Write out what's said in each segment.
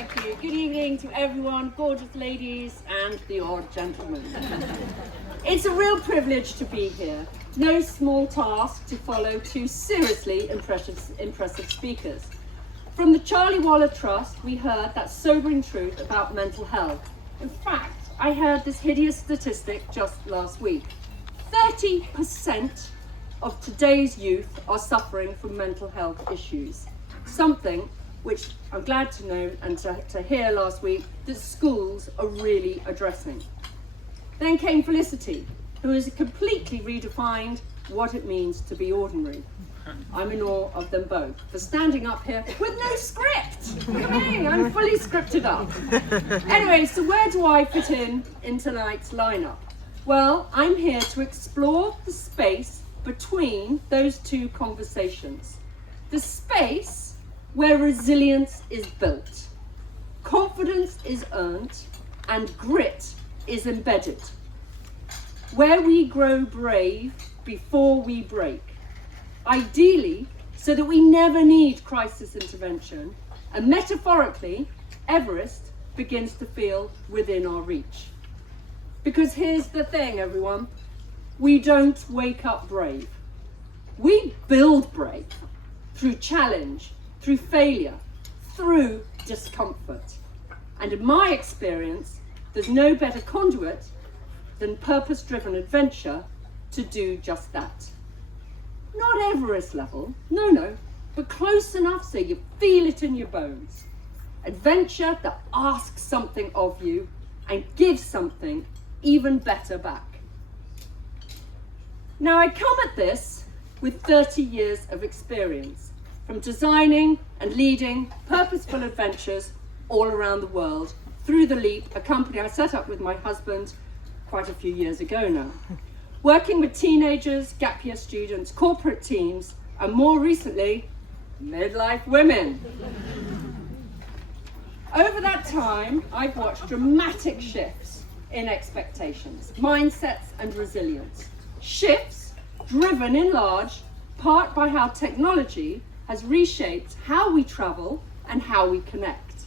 Thank you. Good evening to everyone, gorgeous ladies and the odd gentleman. It's a real privilege to be here. No small task to follow two seriously impressive speakers. From the Charlie Waller Trust, we heard that sobering truth about mental health. In fact, I heard this hideous statistic just last week. 30% of today's youth are suffering from mental health issues. Something which I'm glad to know and to hear last week that schools are really addressing. Then came Felicity, who has completely redefined what it means to be ordinary. I'm in awe of them both for standing up here with no script. Look at me, I'm fully scripted up. Anyway, so where do I fit in tonight's lineup? Well, I'm here to explore the space between those two conversations. The space where resilience is built, confidence is earned, and grit is embedded. Where we grow brave before we break. Ideally, so that we never need crisis intervention, and metaphorically, Everest begins to feel within our reach. Because here's the thing, everyone, we don't wake up brave. We build brave through challenge, through failure, through discomfort. And in my experience, there's no better conduit than purpose-driven adventure to do just that. Not Everest level, no, but close enough so you feel it in your bones. Adventure that asks something of you and gives something even better back. Now I come at this with 30 years of experience, from designing and leading purposeful adventures all around the world through The Leap, a company I set up with my husband quite a few years ago now. Working with teenagers, gap year students, corporate teams, and more recently, midlife women. Over that time, I've watched dramatic shifts in expectations, mindsets, and resilience. Shifts driven in large part by how technology has reshaped how we travel and how we connect.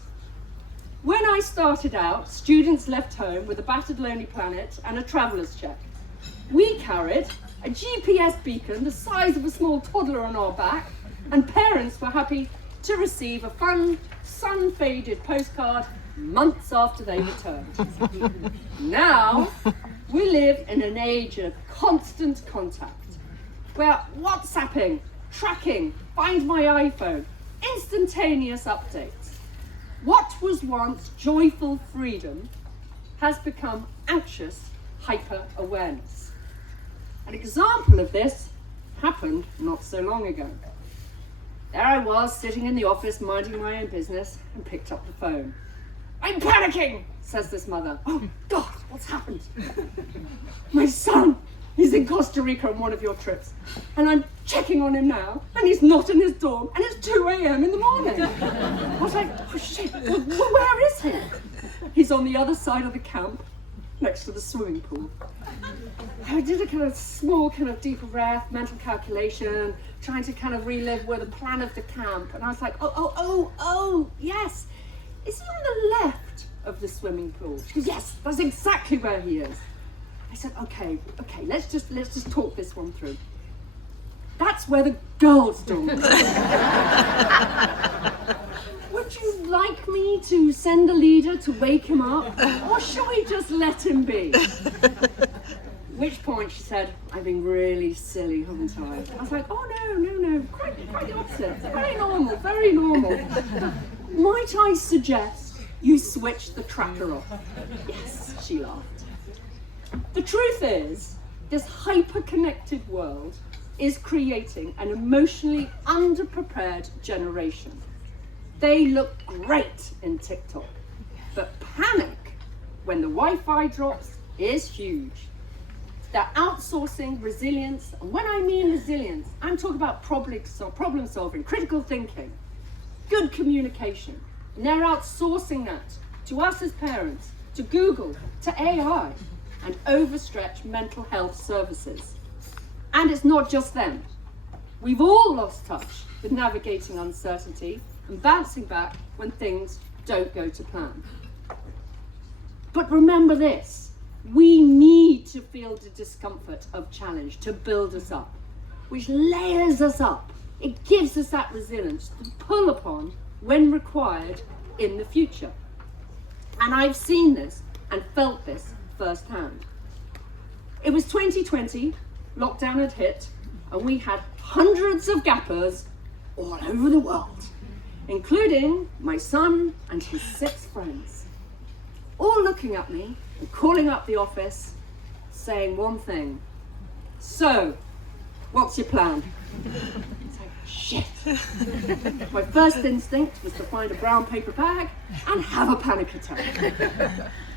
When I started out, students left home with a battered Lonely Planet and a traveller's check. We carried a GPS beacon the size of a small toddler on our back, and parents were happy to receive a fun, sun-faded postcard months after they returned. Now, we live in an age of constant contact, where WhatsApping, tracking, find my iPhone, instantaneous updates. What was once joyful freedom has become anxious hyper-awareness. An example of this happened not so long ago. There I was, sitting in the office, minding my own business, and picked up the phone. "I'm panicking," says this mother. "Oh God, what's happened?" "My son, he's in Costa Rica on one of your trips, and I'm checking on him now, and he's not in his dorm, and it's 2 a.m. in the morning." I was like, "Oh shit, where is he?" "He's on the other side of the camp, next to the swimming pool." I did a kind of small, deeper breath, mental calculation, trying to kind of relive where the plan of the camp, and I was like, oh, yes. "Is he on the left of the swimming pool?" She goes, "Yes, that's exactly where he is." I said, okay, let's just talk this one through. "That's where the girls' dorm is." "Would you like me to send a leader to wake him up, or should we just let him be?" At which point she said, "I've been really silly, haven't I?" I was like, "Oh no, quite the opposite. Very normal, very normal. Might I suggest you switch the tracker off?" "Yes," she laughed. The truth is, this hyper-connected world is creating an emotionally underprepared generation. They look great in TikTok, but panic when the Wi-Fi drops is huge. They're outsourcing resilience, and when I mean resilience, I'm talking about problem solving, critical thinking, good communication. And they're outsourcing that to us as parents, to Google, to AI, and overstretched mental health services. And it's not just them. We've all lost touch with navigating uncertainty and bouncing back when things don't go to plan. But remember this, we need to feel the discomfort of challenge to build us up, which layers us up. It gives us that resilience to pull upon when required in the future. And I've seen this and felt this firsthand. It was 2020, lockdown had hit, and we had hundreds of gappers all over the world, including my son and his 6 friends, all looking at me and calling up the office, saying one thing: "So, what's your plan?" It's like, shit. My first instinct was to find a brown paper bag and have a panic attack.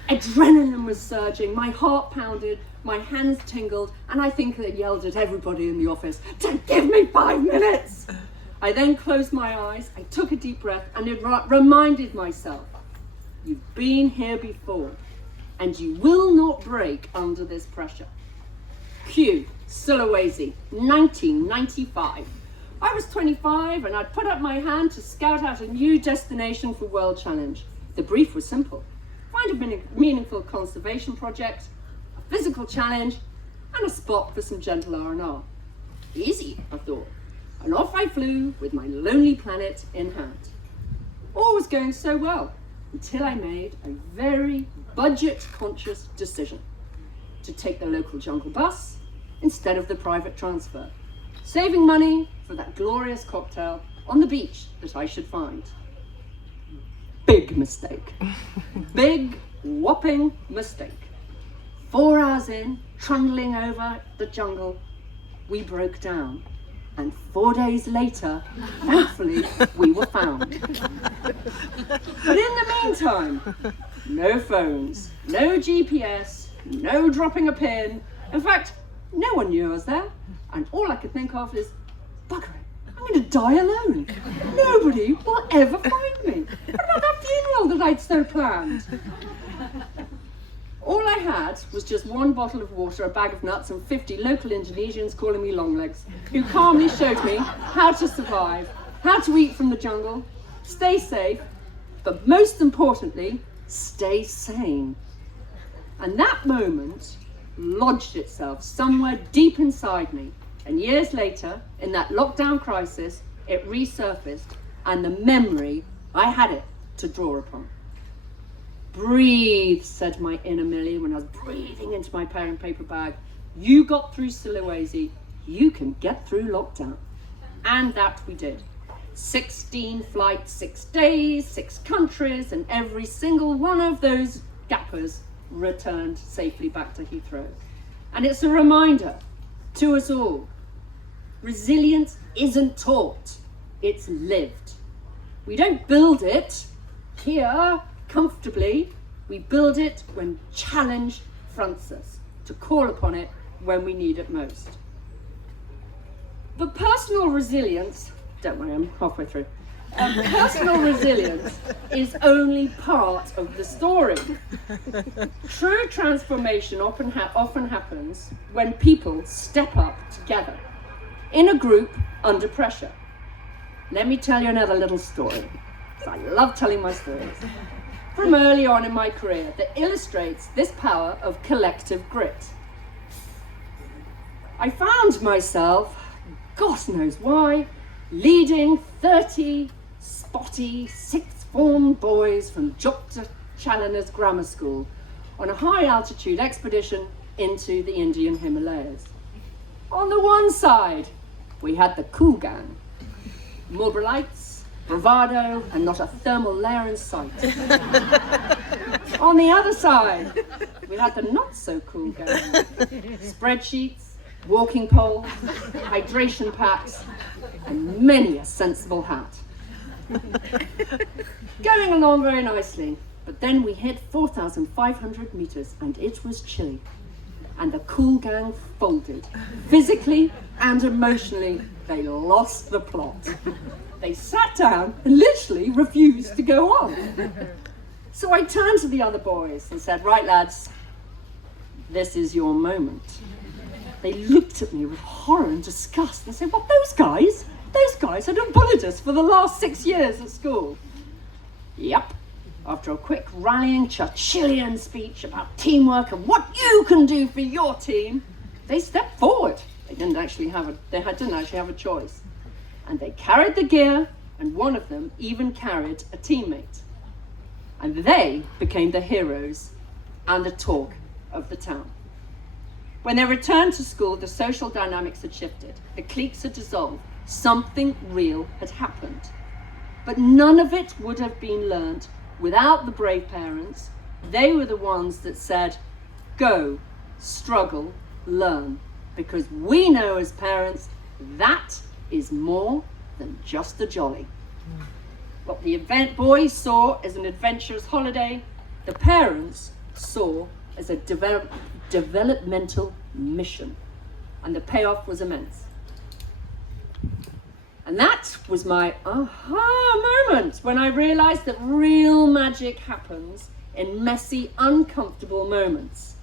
Adrenaline was surging, my heart pounded, my hands tingled, and I think I yelled at everybody in the office to give me 5 minutes. I then closed my eyes, I took a deep breath, and it reminded myself, you've been here before, and you will not break under this pressure. Cue Sulawesi, 1995. I was 25 and I'd put up my hand to scout out a new destination for World Challenge. The brief was simple: find a meaningful conservation project, a physical challenge, and a spot for some gentle R&R. Easy, I thought. And off I flew with my lonely planet in hand. All was going so well until I made a very budget-conscious decision to take the local jungle bus instead of the private transfer, saving money for that glorious cocktail on the beach that I should find. Big mistake. Big, whopping mistake. 4 hours in, trundling over the jungle, we broke down. And 4 days later, thankfully, we were found. But in the meantime, no phones, no GPS, no dropping a pin. In fact, no one knew I was there. And all I could think of is, bugger it, I'm going to die alone. Nobody will ever find me. What about that funeral that I'd so planned? All I had was just 1 bottle of water, a bag of nuts, and 50 local Indonesians calling me longlegs, who calmly showed me how to survive, how to eat from the jungle, stay safe, but most importantly, stay sane. And that moment lodged itself somewhere deep inside me. And years later, in that lockdown crisis, it resurfaced, and the memory, I had it to draw upon. Breathe, said my inner Milly when I was breathing into my parent paper bag. You got through Sulawesi, you can get through lockdown. And that we did. 16 flights, 6 days, 6 countries, and every single one of those gappers returned safely back to Heathrow. And it's a reminder to us all, resilience isn't taught, it's lived. We don't build it here comfortably, we build it when challenge fronts us, to call upon it when we need it most. But personal resilience, don't worry, I'm halfway through. Personal resilience is only part of the story. True transformation often happens when people step up together, in a group under pressure. Let me tell you another little story, because I love telling my stories, from early on in my career that illustrates this power of collective grit. I found myself, God knows why, leading 30 spotty sixth form boys from Dr. Challoner's grammar school on a high altitude expedition into the Indian Himalayas. On the one side, we had the cool gang, Marlboro Lights, bravado, and not a thermal layer in sight. On the other side, we had the not so cool gang, spreadsheets, walking poles, hydration packs, and many a sensible hat. Going along very nicely, but then we hit 4,500 meters and it was chilly. And the cool gang folded. Physically and emotionally, they lost the plot. They sat down and literally refused to go on. So I turned to the other boys and said, right lads, this is your moment. They looked at me with horror and disgust and said, what, those guys? Those guys had bullied us for the last 6 years at school. Yep, After a quick rallying Churchillian speech about teamwork and what you can do for your team, they stepped forward. They didn't actually have a choice. And they carried the gear, and one of them even carried a teammate. And they became the heroes and the talk of the town. When they returned to school, the social dynamics had shifted. The cliques had dissolved. Something real had happened. But none of it would have been learned without the brave parents. They were the ones that said, go, struggle, learn. Because we know as parents, that is more than just a jolly. What the event boys saw as an adventurous holiday, the parents saw as a developmental mission. And the payoff was immense. And that was my aha moment when I realized that real magic happens in messy, uncomfortable moments.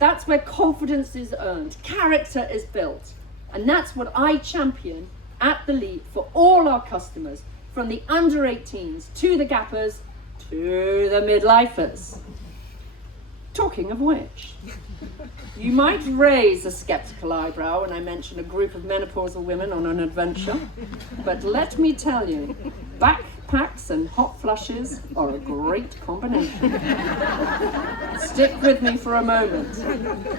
That's where confidence is earned, character is built. And that's what I champion at the Leap for all our customers, from the under 18s to the gappers to the midlifers. Talking of which, you might raise a skeptical eyebrow when I mention a group of menopausal women on an adventure, but let me tell you, backpacks and hot flushes are a great combination. Stick with me for a moment.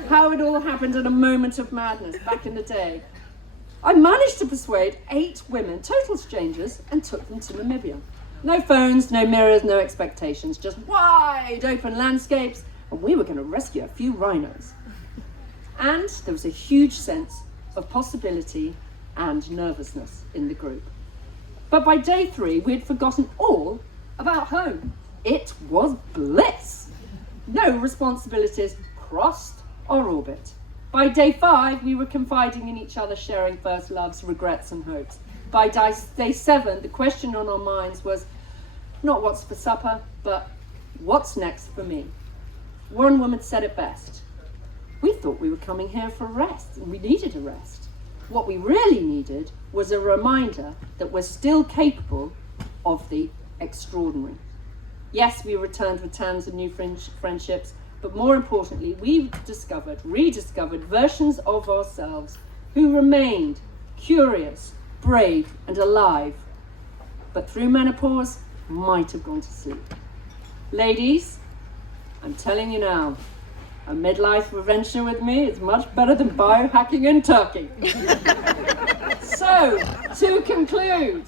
How it all happened in a moment of madness back in the day. I managed to persuade 8 women, total strangers, and took them to Namibia. No phones, no mirrors, no expectations, just wide open landscapes, and we were going to rescue a few rhinos. And there was a huge sense of possibility and nervousness in the group. But by day 3, we had forgotten all about home. It was bliss. No responsibilities crossed our orbit. By day 5, we were confiding in each other, sharing first loves, regrets, and hopes. By day 7, the question on our minds was not what's for supper, but what's next for me? One woman said it best. We thought we were coming here for rest, and we needed a rest. What we really needed was a reminder that we're still capable of the extraordinary. Yes, we returned with tons of new friendships, but more importantly, we rediscovered versions of ourselves who remained curious, brave, and alive, but through menopause might have gone to sleep. Ladies, I'm telling you now, a midlife adventure with me is much better than biohacking in Turkey. So, to conclude,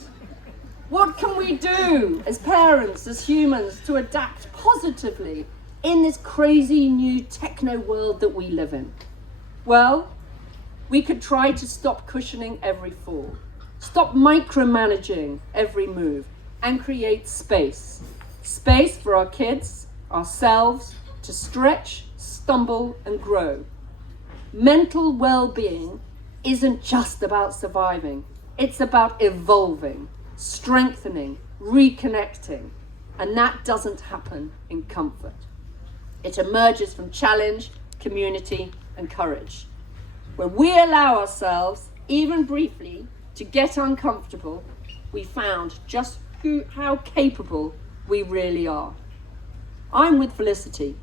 what can we do as parents, as humans, to adapt positively in this crazy new techno world that we live in? Well, we could try to stop cushioning every fall, stop micromanaging every move, and create space. Space for our kids, ourselves, to stretch, stumble, and grow. Mental well-being isn't just about surviving. It's about evolving, strengthening, reconnecting. And that doesn't happen in comfort. It emerges from challenge, community, and courage. When we allow ourselves, even briefly, to get uncomfortable, we found just how capable we really are. I'm with Felicity.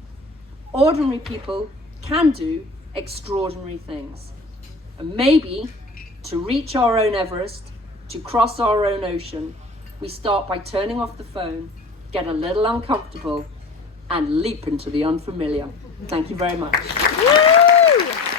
Ordinary people can do extraordinary things. And maybe to reach our own Everest, to cross our own ocean, we start by turning off the phone, get a little uncomfortable, and leap into the unfamiliar. Thank you very much. Woo!